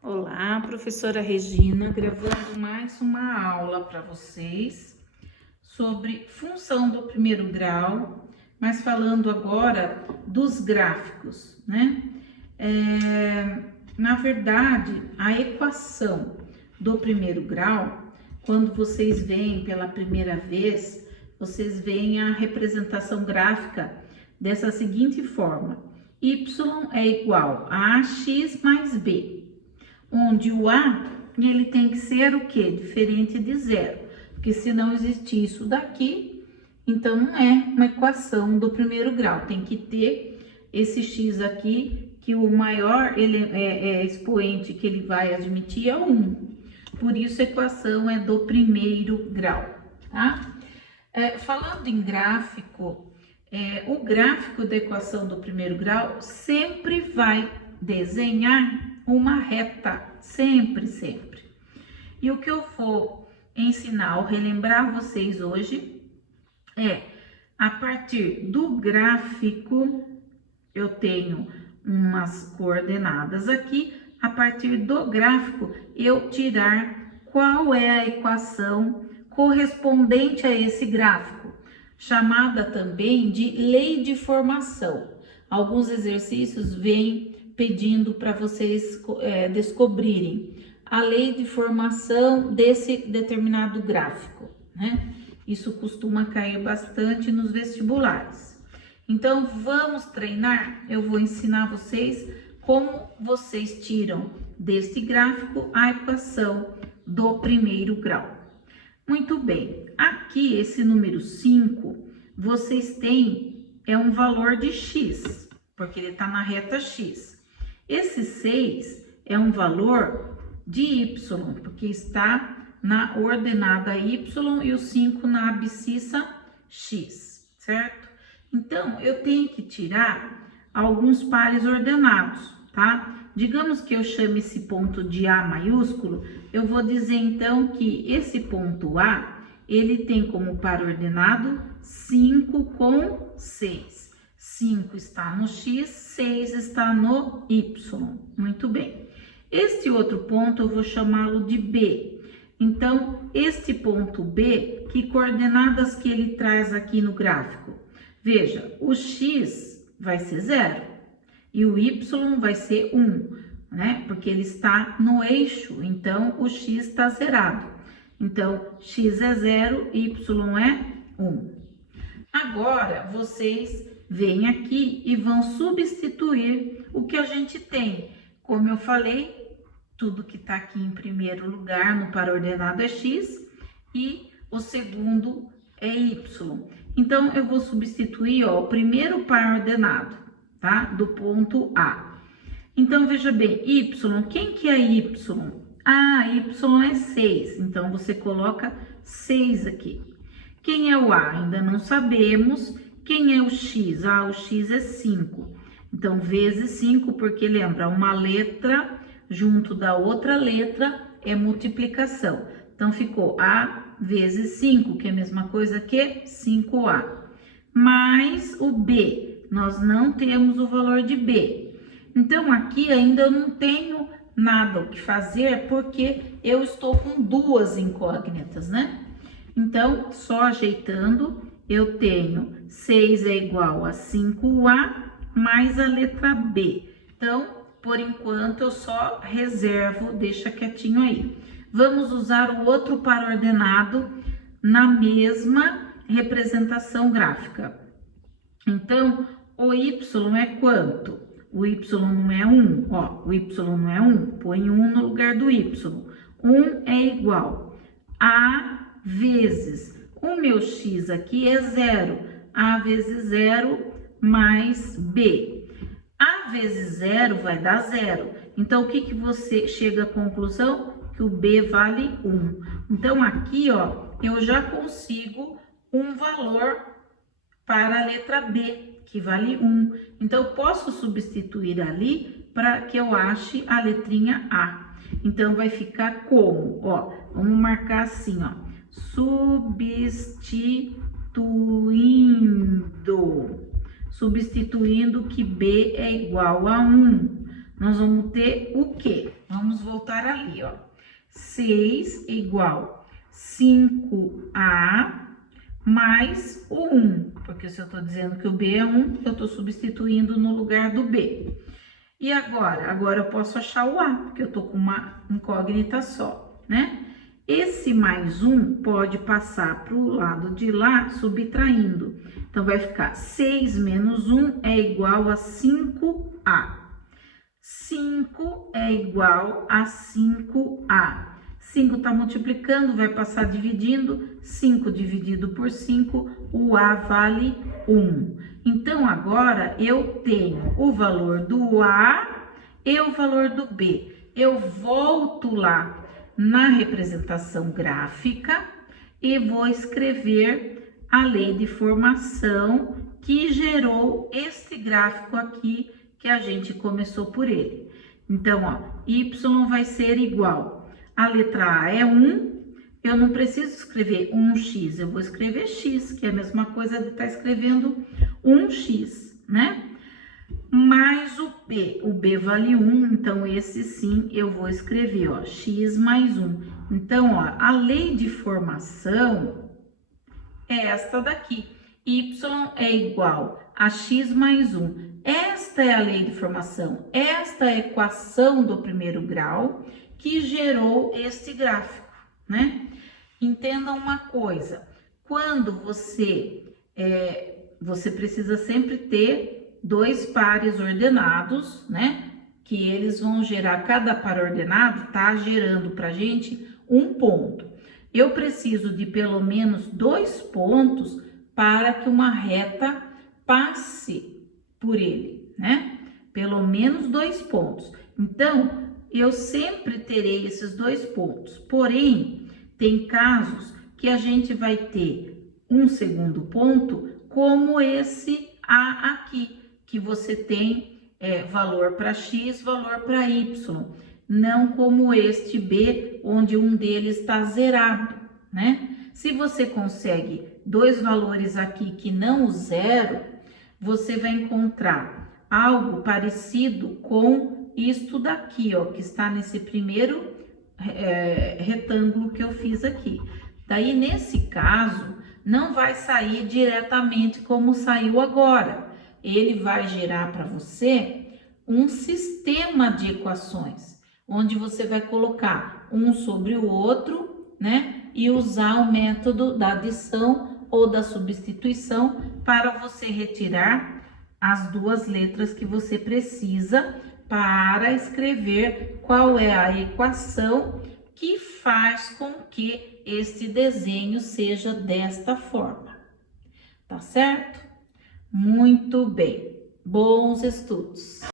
Olá, professora Regina, gravando mais uma aula para vocês sobre função do primeiro grau, mas falando agora dos gráficos, né? Na verdade, a equação do primeiro grau, quando vocês veem pela primeira vez, vocês veem a representação gráfica dessa seguinte forma: y é igual a ax mais b. Onde o A, ele tem que ser o quê? Diferente de zero. Porque se não existir isso daqui, então não é uma equação do primeiro grau. Tem que ter esse x aqui, que o maior expoente que ele vai admitir é 1. Por isso a equação é do primeiro grau, tá? Falando em gráfico, o gráfico da equação do primeiro grau sempre vai desenhar uma reta, sempre. E o que eu vou ensinar ou relembrar vocês hoje é, a partir do gráfico, eu tenho umas coordenadas aqui, a partir do gráfico eu tirar qual é a equação correspondente a esse gráfico, chamada também de lei de formação. Alguns exercícios vêm pedindo para vocês descobrirem a lei de formação desse determinado gráfico, né? Isso costuma cair bastante nos vestibulares. Então, vamos treinar? Eu vou ensinar vocês como vocês tiram deste gráfico a equação do primeiro grau. Muito bem, aqui esse número 5, vocês têm, um valor de x, porque ele está na reta x. Esse 6 é um valor de y, porque está na ordenada y e o 5 na abscissa x, certo? Então, eu tenho que tirar alguns pares ordenados, tá? Digamos que eu chame esse ponto de A maiúsculo, eu vou dizer então que esse ponto A, ele tem como par ordenado 5 com 6. 5 está no x, 6 está no y. Muito bem. Este outro ponto eu vou chamá-lo de B. Então, este ponto B, que coordenadas que ele traz aqui no gráfico? Veja, o x vai ser 0 e o y vai ser 1, né? Porque ele está no eixo, então o x está zerado. Então, x é 0, y é 1. Agora, vocês vêm aqui e vão substituir o que a gente tem. Como eu falei, tudo que está aqui em primeiro lugar no par ordenado é x e o segundo é y. Então, eu vou substituir, o primeiro par ordenado, tá? Do ponto A. Então, veja bem, y, quem que é y? Y é 6, então você coloca 6 aqui. Quem é o A? Ainda não sabemos. Quem é o x? O x é 5. Então, vezes 5, porque lembra, uma letra junto da outra letra é multiplicação. Então, ficou A vezes 5, que é a mesma coisa que 5A. Mais o B, nós não temos o valor de B. Então, aqui ainda eu não tenho nada o que fazer, porque eu estou com duas incógnitas, né? Então, só ajeitando, eu tenho 6 é igual a 5A mais a letra B. Então, por enquanto, eu só reservo, deixa quietinho aí. Vamos usar o outro par ordenado na mesma representação gráfica. Então, o y é quanto? O y não é 1, o y não é 1, põe 1 no lugar do y. 1 é igual a vezes, o meu x aqui é 0, a vezes 0 mais b. A vezes 0 vai dar 0. Então, o que você chega à conclusão? Que o b vale 1. Então, aqui, eu já consigo um valor para a letra B, que vale 1. Então, eu posso substituir ali para que eu ache a letrinha A. Então, vai ficar como? Vamos marcar assim, substituindo que B é igual a 1. nós vamos ter o quê? Vamos voltar ali, ó. 6 igual 5A mais o 1, porque se eu tô dizendo que o B é 1, eu tô substituindo no lugar do B. E agora? Agora eu posso achar o A, porque eu tô com uma incógnita só, né? Esse mais 1 pode passar para o lado de lá, subtraindo. Então, vai ficar 6 menos 1 é igual a 5A. 5 é igual a 5A. 5 está multiplicando, vai passar dividindo. 5 dividido por 5, o A vale 1. Então, agora, eu tenho o valor do A e o valor do B. Eu volto lá na representação gráfica e vou escrever a lei de formação que gerou este gráfico aqui, que a gente começou por ele. Então, ó, y vai ser igual, a letra A é 1, eu não preciso escrever 1x, eu vou escrever x, que é a mesma coisa de estar escrevendo 1x, né? Mais o B vale 1, então esse sim eu vou escrever, ó, x mais 1. Então, ó, a lei de formação é esta daqui, y é igual a x mais 1. Esta é a lei de formação, esta é a equação do primeiro grau que gerou este gráfico, né? Entendam uma coisa, quando você precisa sempre ter dois pares ordenados, né? Que eles vão gerar, cada par ordenado tá gerando pra gente um ponto. Eu preciso de pelo menos 2 pontos para que uma reta passe por ele, né? Pelo menos 2 pontos. Então, eu sempre terei esses 2 pontos. Porém, tem casos que a gente vai ter um segundo ponto, como esse A aqui, que você tem valor para x, valor para y, não como este B, onde um deles está zerado, né? Se você consegue 2 valores aqui que não o zero, você vai encontrar algo parecido com isto daqui, ó, que está nesse primeiro retângulo que eu fiz aqui. Daí, nesse caso, não vai sair diretamente como saiu agora. Ele vai gerar para você um sistema de equações, onde você vai colocar um sobre o outro, né? E usar o método da adição ou da substituição para você retirar as 2 letras que você precisa para escrever qual é a equação que faz com que este desenho seja desta forma. Tá certo? Muito bem. Bons estudos!